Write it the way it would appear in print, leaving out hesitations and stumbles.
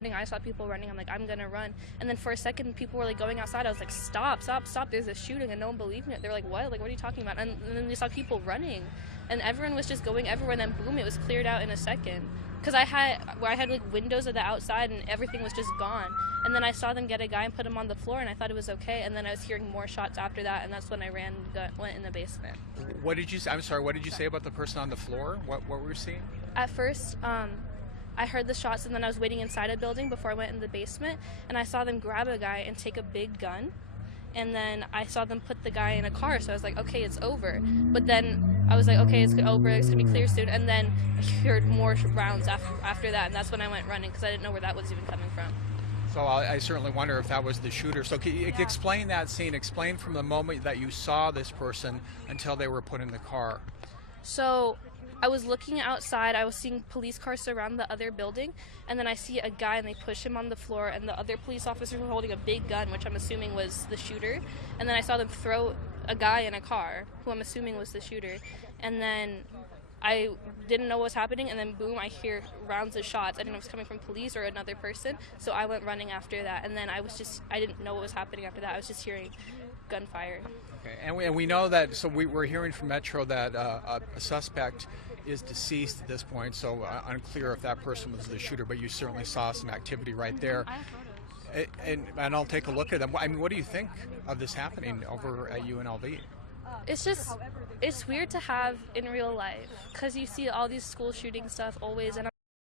I saw people running. I'm like, I'm gonna run. And then for a second, people were like going outside. I was like, stop, stop, stop. There's a shooting, and no one believed me. They were like, what? Like, what are you talking about? And then we saw people running, and everyone was just going everywhere. And then boom, it was cleared out in a second. Cause I had like windows at the outside, and everything was just gone. And then I saw them get a guy and put him on the floor, and I thought it was okay. And then I was hearing more shots after that, and that's when I went in the basement. What did you? I'm sorry. What did you say about the person on the floor? What were you seeing? At first, I heard the shots, and then I was waiting inside a building before I went in the basement, and I saw them grab a guy and take a big gun, and then I saw them put the guy in a car, so I was like, okay, it's over. But then I was like, okay, it's over, it's gonna be clear soon, and then I heard more rounds after that, and that's when I went running, because I didn't know where that was even coming from. So I certainly wonder if that was the shooter. So can you explain that scene? Explain from the moment that you saw this person until they were put in the car. So I was looking outside, I was seeing police cars surround the other building, and then I see a guy and they push him on the floor, and the other police officers were holding a big gun, which I'm assuming was the shooter. And then I saw them throw a guy in a car, who I'm assuming was the shooter. And then I didn't know what was happening, and then boom, I hear rounds of shots. I didn't know if it was coming from police or another person, so I went running after that. And then I didn't know what was happening after that. I was just hearing gunfire. Okay, and we know that, so we're hearing from Metro that a suspect is deceased at this point, so unclear if that person was the shooter, but you certainly saw some activity right there. I have photos. And I'll take a look at them. I mean, what do you think of this happening over at UNLV? It's weird to have in real life, because you see all these school shooting stuff always, and